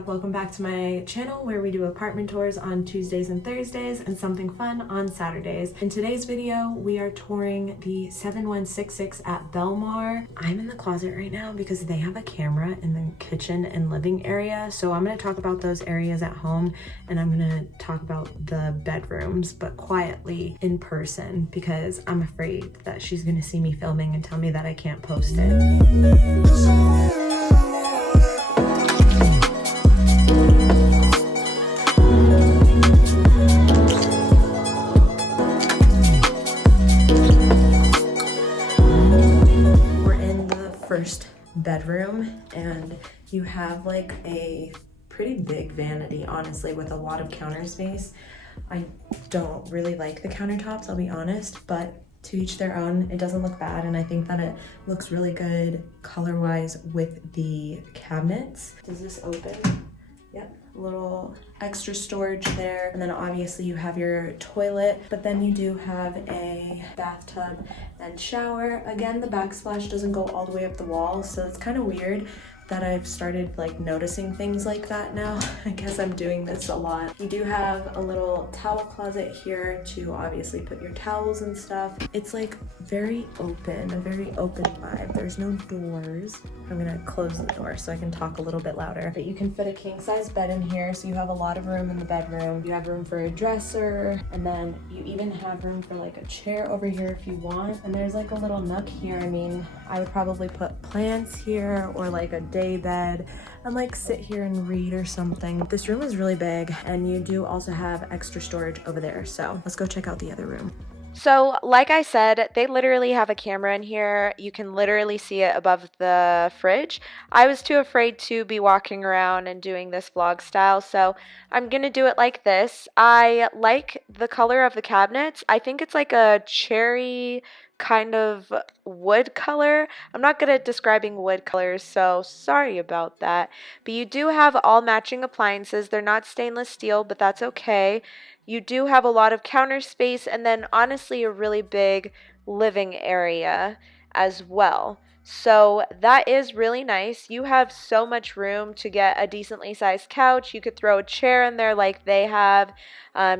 up? Welcome back to my channel where we do apartment tours on Tuesdays and Thursdays and something fun on Saturdays. In today's video, we are touring the 7166 at BELMAR. I'm in the closet right now because they have a camera in the kitchen and living area. So I'm going to talk about those areas at home and I'm going to talk about the bedrooms, but quietly in person because I'm afraid that she's going to see me filming and tell me that I can't post it. First bedroom, and you have like a pretty big vanity, honestly, with a lot of counter space. I don't really like the countertops, I'll be honest, but to each their own. It doesn't look bad, and I think that it looks really good color-wise with the cabinets. Does this open? Yep. Little extra storage there, and then obviously you have your toilet, but then you do have a bathtub and shower. Again, the backsplash doesn't go all the way up the wall, so it's kind of weird that I've started like noticing things like that now. I guess I'm doing this a lot. You do have a little towel closet here to obviously put your towels and stuff. It's like very open, a very open vibe. There's no doors. I'm gonna close the door so I can talk a little bit louder. But you can fit a king size bed in here, so you have a lot of room in the bedroom. You have room for a dresser, and then you even have room for like a chair over here if you want. And there's like a little nook here. I mean, I would probably put plants here or like a day bed and like sit here and read or something. This room is really big, and you do also have extra storage over there. So let's go check out the other room. So like I said, they literally have a camera in here. You can literally see it above the fridge. I was too afraid to be walking around and doing this vlog style, so I'm gonna do it like this. I like the color of the cabinets. I think it's like a cherry kind of wood color. I'm not good at describing wood colors, so sorry about that. But you do have all matching appliances. They're not stainless steel, but that's okay. You do have a lot of counter space, and then honestly a really big living area as well. So that is really nice. You have so much room to get a decently sized couch. You could throw a chair in there like they have.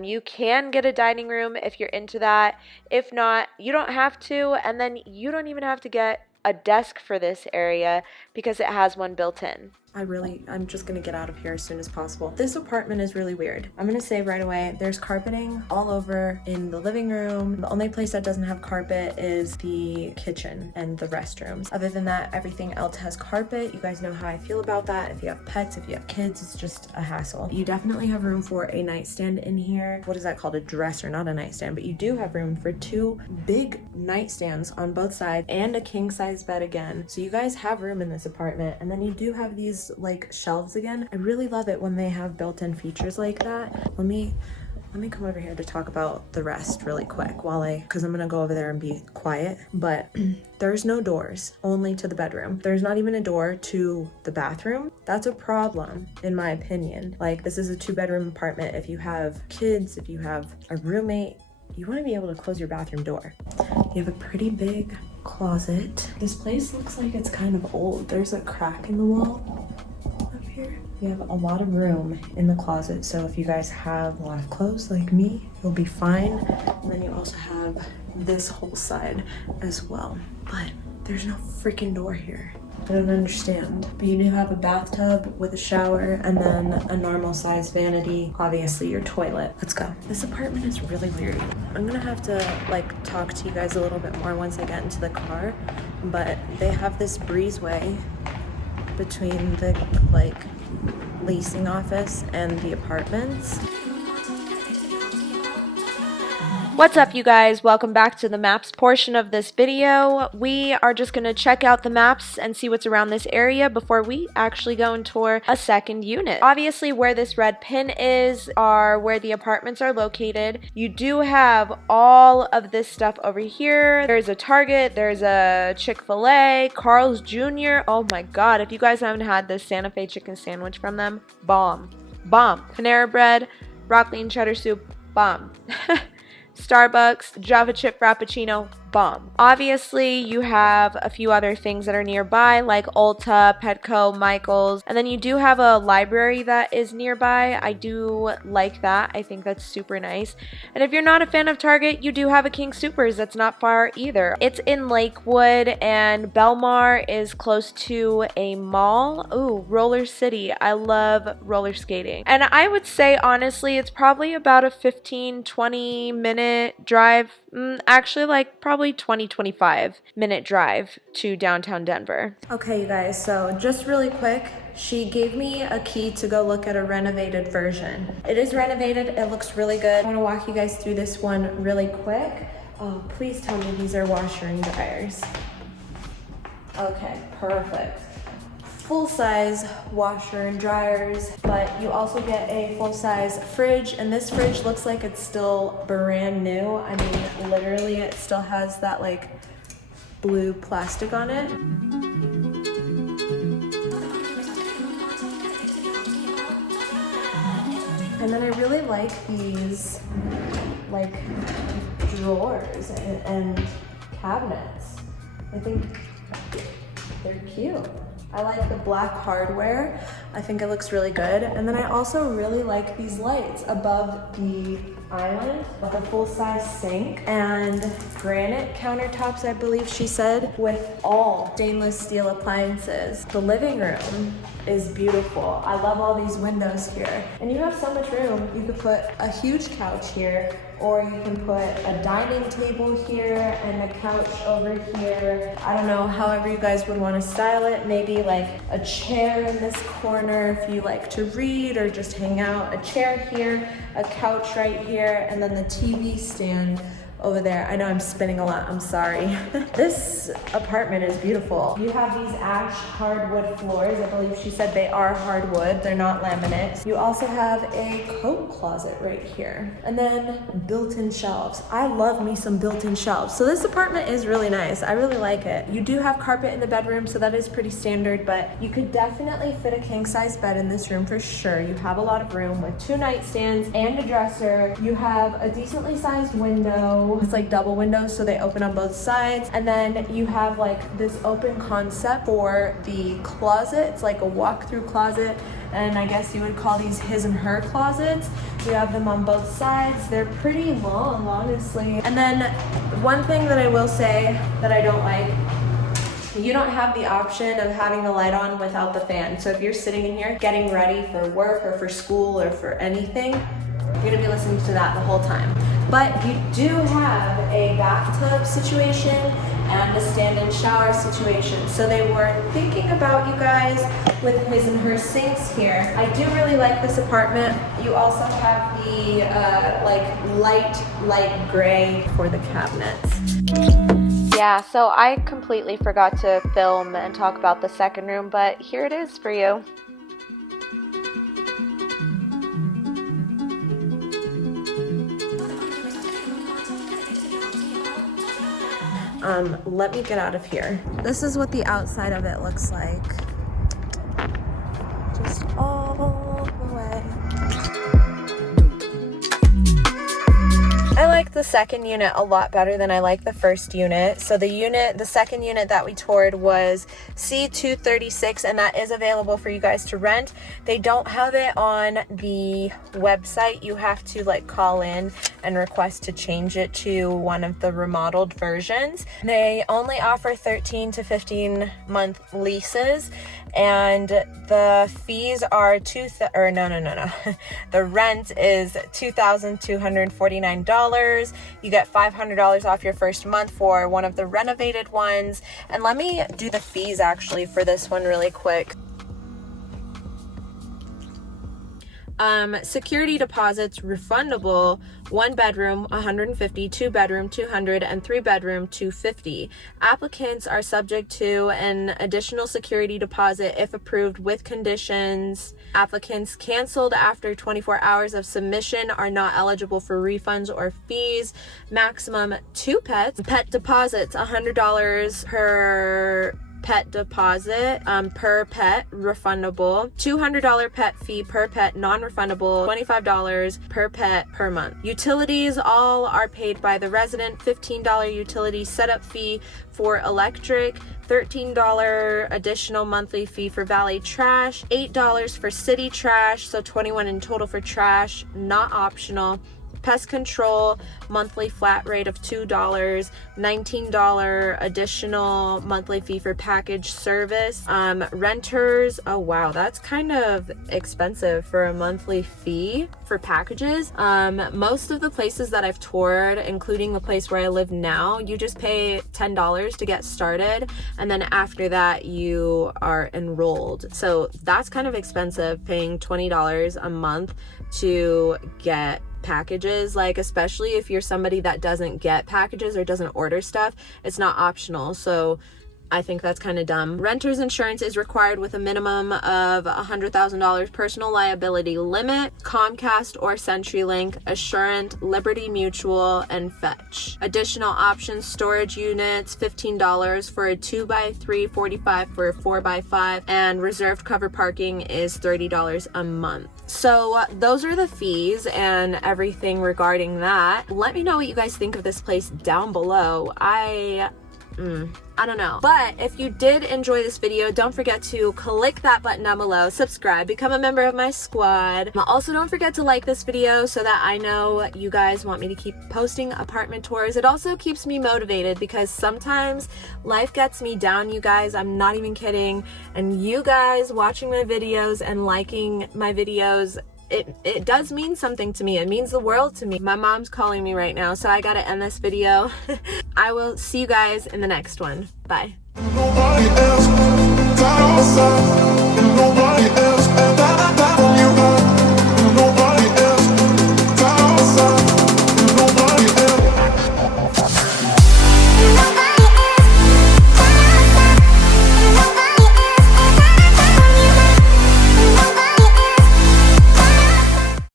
You can get a dining room if you're into that. If not, you don't have to, and then you don't even have to get a desk for this area because it has one built in. I'm just gonna get out of here as soon as possible. This apartment is really weird. I'm gonna say right away, there's carpeting all over in the living room. The only place that doesn't have carpet is the kitchen and the restrooms. Other than that, everything else has carpet. You guys know how I feel about that. If you have pets, if you have kids, it's just a hassle. You definitely have room for a nightstand in here. What is that called? A dresser, not a nightstand, but you do have room for two big nightstands on both sides and a king size bed again. So you guys have room in this apartment, and then you do have these like shelves again. I really love it when they have built-in features like that. Let me come over here to talk about the rest really quick because I'm gonna go over there and be quiet. But there's no doors, only to the bedroom. There's not even a door to the bathroom. That's a problem in my opinion. Like, this is a 2-bedroom apartment. If you have kids, if you have a roommate, you want to be able to close your bathroom door. You have a pretty big closet. This place looks like it's kind of old. There's a crack in the wall up here. You have a lot of room in the closet, so if you guys have a lot of clothes like me, you'll be fine. And then you also have this whole side as well, but there's no freaking door here. I don't understand. But you do have a bathtub with a shower and then a normal size vanity, obviously your toilet. Let's go. This apartment is really weird. I'm gonna have to like talk to you guys a little bit more once I get into the car, but they have this breezeway between the like leasing office and the apartments. What's up, you guys? Welcome back to the maps portion of this video. We are just going to check out the maps and see what's around this area before we actually go and tour a second unit. Obviously, where this red pin is are where the apartments are located. You do have all of this stuff over here. There's a Target, there's a Chick-fil-A, Carl's Jr. Oh my god, if you guys haven't had this Santa Fe chicken sandwich from them, bomb. Bomb. Panera Bread, broccoli and cheddar soup, bomb. Starbucks, Java chip frappuccino, bomb. Obviously, you have a few other things that are nearby like Ulta, Petco, Michaels, and then you do have a library that is nearby. I do like that. I think that's super nice. And if you're not a fan of Target, you do have a King Soopers that's not far either. It's in Lakewood, and BELMAR is close to a mall. Ooh, Roller City. I love roller skating. And I would say, honestly, it's probably about a 15-20 minute drive. Actually, like probably 20-25 minute drive to downtown Denver. Okay, you guys, so just really quick, she gave me a key to go look at a renovated version. It is renovated, it looks really good. I want to walk you guys through this one really quick. Oh, please tell me these are washer and dryers. Okay, perfect. Full-size washer and dryers, but you also get a full-size fridge, and this fridge looks like it's still brand new. I mean, literally it still has that like blue plastic on it. And then I really like these like drawers and cabinets. I think they're cute. I like the black hardware. I think it looks really good. And then I also really like these lights above the island with a full-size sink and granite countertops, I believe she said, with all stainless steel appliances. The living room is beautiful. I love all these windows here. And you have so much room. You could put a huge couch here, or you can put a dining table here and a couch over here. I don't know, however you guys would want to style it. Maybe like a chair in this corner if you like to read or just hang out. A chair here, a couch right here, and then the TV stand over there. I know I'm spinning a lot, I'm sorry. This apartment is beautiful. You have these ash hardwood floors. I believe she said they are hardwood, they're not laminate. You also have a coat closet right here. And then built-in shelves. I love me some built-in shelves. So this apartment is really nice. I really like it. You do have carpet in the bedroom, so that is pretty standard, but you could definitely fit a king-size bed in this room for sure. You have a lot of room with 2 nightstands and a dresser. You have a decently sized window. It's like double windows, so they open on both sides. And then you have like this open concept for the closet. It's like a walk-through closet, and I guess you would call these his and her closets. You have them on both sides. They're pretty long, honestly. And then one thing that I will say that I don't like, you don't have the option of having the light on without the fan. So if you're sitting in here getting ready for work or for school or for anything, you're gonna be listening to that the whole time. But you do have a bathtub situation and a stand-in shower situation. So they were thinking about you guys with his and her sinks here. I do really like this apartment. You also have the like light gray for the cabinets. Yeah, so I completely forgot to film and talk about the second room, but here it is for you. Let me get out of here. This is what the outside of it looks like. Just all the way. I like the second unit a lot better than I like the first unit. So the second unit that we toured was C236, and that is available for you guys to rent. They don't have it on the website. You have to like call in and request to change it to one of the remodeled versions. They only offer 13 to 15 month leases, and the fees are the rent is $2,249. You get $500 off your first month for one of the renovated ones. And let me do the fees actually for this one really quick. Security deposits refundable: 1 bedroom $150, 2 bedroom $200, and 3 bedroom $250. Applicants are subject to an additional security deposit if approved with conditions. Applicants canceled after 24 hours of submission are not eligible for refunds or fees. Maximum 2 pets. Pet deposits $100 per pet deposit per pet, refundable. $200 pet fee per pet, non-refundable. $25 per pet per month. Utilities all are paid by the resident. $15 utility setup fee for electric, $13 additional monthly fee for valet trash, $8 for city trash, so $21 in total for trash, not optional. Pest control, monthly flat rate of $2, $19 additional monthly fee for package service. Renters, oh wow, that's kind of expensive for a monthly fee for packages. Most of the places that I've toured, including the place where I live now, you just pay $10 to get started, and then after that you are enrolled. So that's kind of expensive, paying $20 a month to get packages. Like, especially if you're somebody that doesn't get packages or doesn't order stuff, it's not optional. So I think that's kind of dumb. Renter's insurance is required with a minimum of $100,000 personal liability limit. Comcast or CenturyLink, Assurant, Liberty Mutual, and Fetch. Additional options: storage units, $15 for a 2x3, $45 for a 4x5, and reserved cover parking is $30 a month. So those are the fees and everything regarding that. Let me know what you guys think of this place down below. I don't know. But if you did enjoy this video, don't forget to click that button down below, subscribe, become a member of my squad. Also, don't forget to like this video so that I know you guys want me to keep posting apartment tours. It also keeps me motivated because sometimes life gets me down, you guys. I'm not even kidding. And you guys watching my videos and liking my videos, it does mean something to me. It means the world to me. My mom's calling me right now, so I gotta end this video. I will see you guys in the next one. Bye.